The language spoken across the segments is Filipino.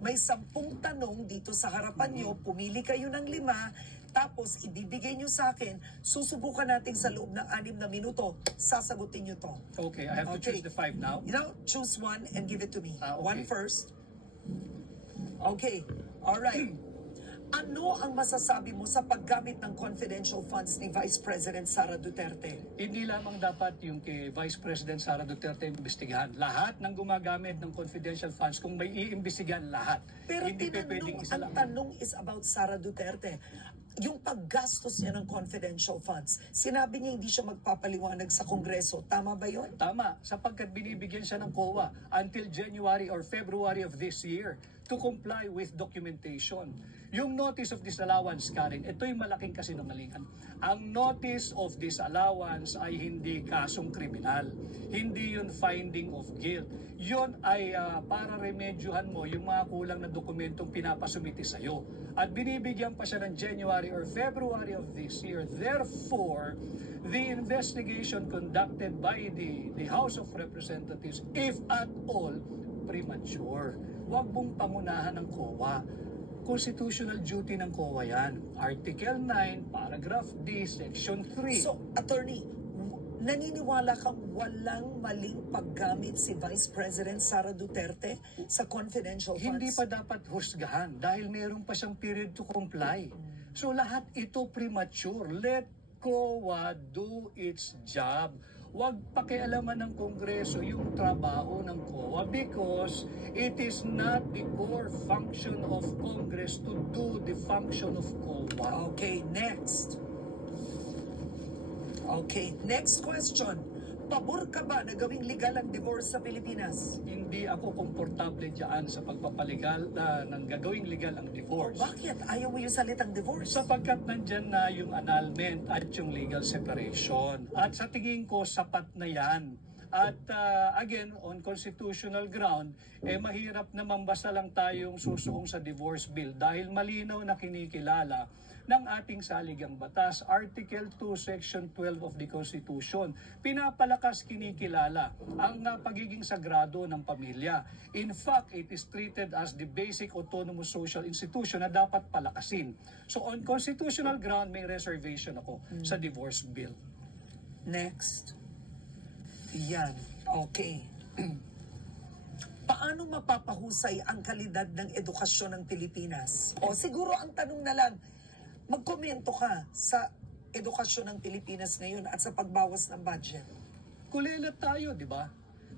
may 10 tanong dito sa harapan nyo, pumili kayo ng 5, tapos ibibigay nyo sa akin, susubukan natin sa loob ng 6 na minuto, sasagutin nyo to. Okay, I have to choose the 5 now? You know, choose one and give it to me. Okay. One first. Okay, alright. Ano ang masasabi mo sa paggamit ng confidential funds ni Vice President Sara Duterte? Hindi lamang dapat yung kay Vice President Sara Duterte imbestigahan. Lahat ng gumagamit ng confidential funds, kung may iimbestigahan lahat. Pero hindi pwedeng isa ang lang. tanong is about Sara Duterte. Yung paggastos niya ng confidential funds, sinabi niya hindi siya magpapaliwanag sa Kongreso. Tama ba yun? Tama, sapagkat binibigyan siya ng COA until January or February of this year to comply with documentation. Yung notice of disallowance, Karen, ito'y malaking kasinungalingan. Ang notice of disallowance ay hindi kasong kriminal. Hindi yun finding of guilt. Yun ay para remedyohan mo yung mga kulang na dokumentong pinapasumiti sa'yo. At binibigyan pa siya ng January or February of this year. Therefore, the investigation conducted by the House of Representatives, if at all, premature. Huwag mong pangunahan ng COA. Constitutional duty ng COA yan. Article 9, Paragraph D, Section 3. So, Attorney, naniniwala kang walang maling paggamit si Vice President Sara Duterte sa confidential funds? Hindi pa dapat husgahan dahil meron pa siyang period to comply. So lahat ito premature. Let COA do its job. Huwag pakialaman ng Kongreso yung trabaho ng COA because it is not the core function of Congress to do the function of COA. Okay, next. Okay, next question. Pabor ka ba na gawing legal ang divorce sa Pilipinas? Hindi ako komportable dyan sa pagpapalegal ng gagawing legal ang divorce. Bakit? Ayaw mo yung salitang divorce? Sapagkat nandyan na yung annulment at yung legal separation. At sa tingin ko, sapat na yan. At again, on constitutional ground, mahirap naman basta lang tayong susuong sa divorce bill dahil malinaw na kinikilala ng ating saligang batas, Article 2, Section 12 of the Constitution. Pinapalakas kinikilala ang pagiging sagrado ng pamilya. In fact, it is treated as the basic autonomous social institution na dapat palakasin. So on constitutional ground, may reservation ako sa divorce bill. Next. Yan. Okay. Paano mapapahusay ang kalidad ng edukasyon ng Pilipinas? O siguro ang tanong na lang, magkomento ka sa edukasyon ng Pilipinas ngayon at sa pagbawas ng budget. Kulelat tayo, di ba?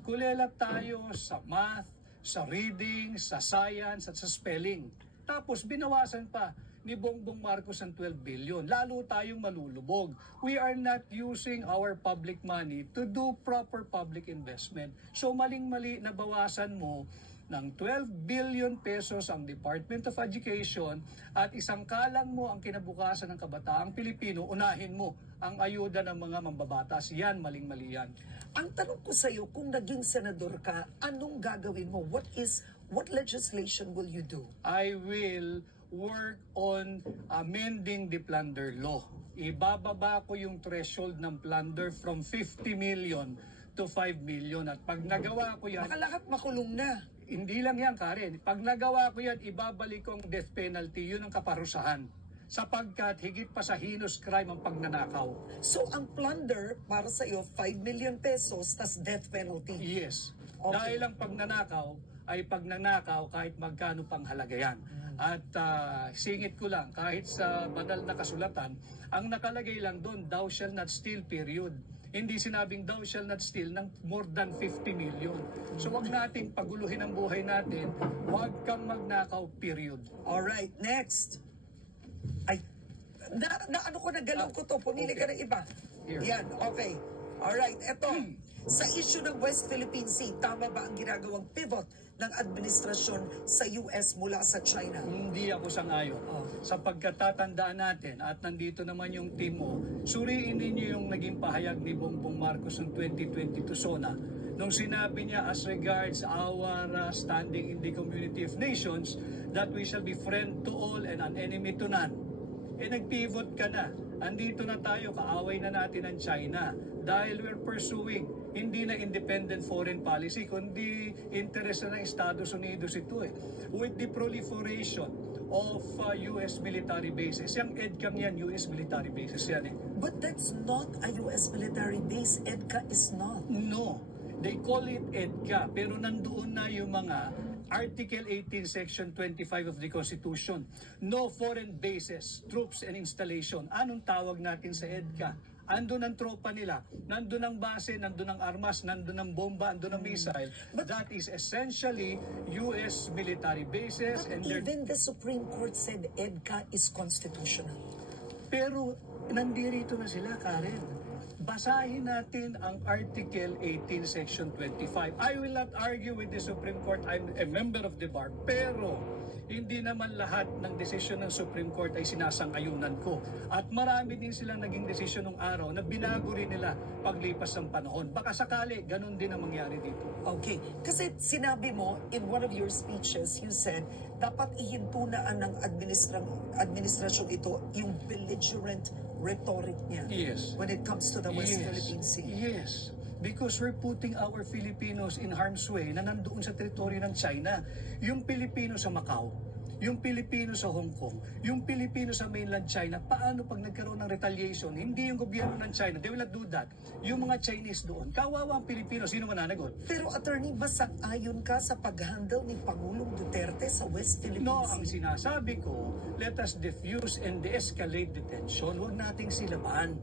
Kulelat tayo sa math, sa reading, sa science, at sa spelling. Tapos binawasan pa ni Bongbong Marcos ang 12 billion. Lalo tayong malulubog. We are not using our public money to do proper public investment. So maling-mali na bawasan mo ng 12 billion pesos ang Department of Education at isang kalang mo ang kinabukasan ng kabataang Pilipino, unahin mo ang ayuda ng mga mambabatas. Yan, maling-mali yan. Ang tanong ko sa iyo, kung naging senador ka, anong gagawin mo? What legislation will you do? I will work on amending the plunder law. Ibababa ko yung threshold ng plunder from 50 million to 5 million. At pag nagawa ko yan, Baka lahat makulong na. hindi lang yan, Karen. Pag nagawa ko yan, ibabalik kong death penalty. Yun ang kaparusahan. Sapagkat higit pa sa heinous crime ang pagnanakaw. So ang plunder para sa iyo 5 million pesos tas death penalty. Yes. Okay. Dahil ang pagnanakaw ay pagnanakaw kahit magkano pang halaga yan. At singit ko lang, kahit sa banal na kasulatan, ang nakalagay lang doon, thou shall not steal, period. Hindi sinabing thou shall not steal ng more than 50 million. So wag nating paguluhin ang buhay natin, wag kang magnakaw, period. Alright, next. Ay, ano ko, nagalaw ko to, pumili ka ng iba. Here. Yan, okay. Alright, eto. Sa issue ng West Philippine Sea, tama ba ang ginagawang pivot ng administrasyon sa US mula sa China? Hindi ako sang-ayon. Sapagkat tatandaan natin at nandito naman yung team mo, suriin ninyo yung naging pahayag ni Bongbong Marcos noong 2022 SONA. Nung sinabi niya as regards our standing in the community of nations, that we shall be friend to all and an enemy to none. Nag-pivot ka na. Andito na tayo, kaaway na natin ang China. Dahil we're pursuing Hindi na independent foreign policy, kundi interest na ng Estados Unidos ito eh. With the proliferation of US military bases. Yung EDCAM yan, US military bases yan eh. But that's not a US military base. EDCA is not. No, they call it EDCA, pero nandoon na yung mga Article 18, Section 25 of the Constitution. No foreign bases, troops and installation. Anong tawag natin sa EDCA? Andun ang tropa nila, nandun ang base, nandun ang armas, nandun ang bomba, nandun ang missile. That is essentially US military bases. But And they're- even the Supreme Court said EDCA is constitutional. Pero nandirito na sila, Karen. Basahin natin ang Article 18, Section 25. I will not argue with the Supreme Court. I'm a member of the bar. Pero hindi naman lahat ng desisyon ng Supreme Court ay sinasang-ayunan ko. At marami din silang naging desisyon ng araw na binago rin nila paglipas ng panahon. Baka sakali, ganun din ang mangyari dito. Okay. Kasi sinabi mo, in one of your speeches, you said, dapat ihintunaan ng administrasyong ito yung belligerent rhetoric niya. Yes. When it comes to the West Yes. Philippine Sea. Yes. Because we're putting our Filipinos in harm's way na nandoon sa teritoryo ng China. Yung Pilipino sa Macau, yung Pilipino sa Hong Kong, yung Pilipino sa mainland China, paano pag nagkaroon ng retaliation? Hindi yung gobyerno ng China, they will not do that. Yung mga Chinese doon, kawawa ang Pilipino, sino mananagot? Pero attorney, masang-ayon ka sa pag-handle ni Pangulong Duterte sa West Philippine No, Sea? ang sinasabi ko, let us diffuse and de-escalate the tension. Huwag nating silaban.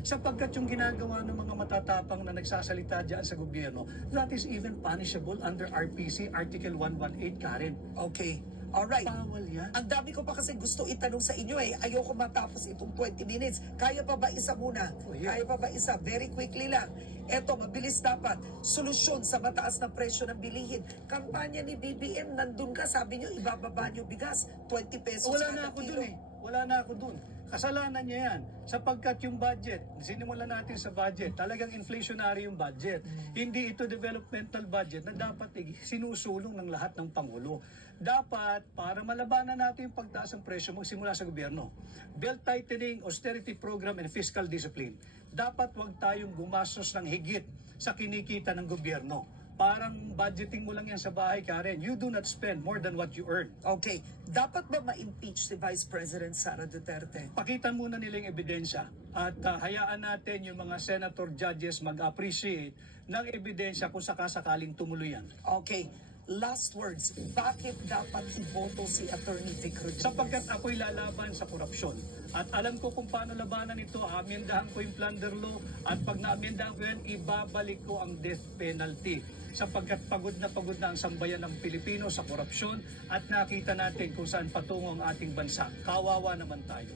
Sapagkat yung ginagawa ng mga matatapang na nagsasalita dyan sa gobyerno, that is even punishable under RPC Article 118, Karen. Okay. Alright. Bawal yan. Ang dami ko pa kasi gusto itanong sa inyo eh. Ayoko matapos itong 20 minutes. Kaya pa ba isa muna? Oh, yeah. Kaya pa ba isa? Very quickly lang. Eto, mabilis dapat. Solusyon sa mataas na presyo ng bilihin. Kampanya ni BBM, nandun ka. Sabi nyo, ibababa nyo bigas. 20 pesos Wala kada na ako kilo. dun eh. Wala na ako dun. Kasalanan niya yan. Sapagkat yung budget, sinimulan natin sa budget, talagang inflationary yung budget. Hindi ito developmental budget na dapat sinusulong ng lahat ng Pangulo. Dapat, para malabanan natin yung pagtaas ng presyo, magsimula sa gobyerno. Belt tightening, austerity program, and fiscal discipline. Dapat wag tayong gumastos ng higit sa kinikita ng gobyerno. Parang budgeting mo lang yan sa bahay, Karen. You do not spend more than what you earn. Okay. Dapat ba ma-impeach si Vice President Sara Duterte? Pakitan muna nila yung ebidensya at hayaan natin yung mga senator judges mag-appreciate ng ebidensya kung sakasakaling tumuloy yan. Okay. Last words. Bakit dapat iboto si Attorney Vic Rodriguez? Sapagkat ako'y lalaban sa korupsyon. At alam ko kung paano labanan ito, amendahan ko yung plunder law at pag na-amendahan ko yan, ibabalik ko ang death penalty. Sapagkat pagod na ang sambayan ng Pilipino sa korupsyon at nakita natin kung saan patungo ang ating bansa. Kawawa naman tayo.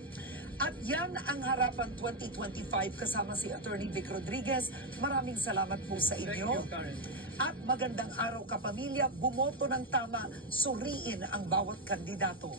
At yan ang Harapan 2025 kasama si Attorney Vic Rodriguez. Maraming salamat po sa Thank inyo. you, Karen. At magandang araw kapamilya, bumoto ng tama, suriin ang bawat kandidato.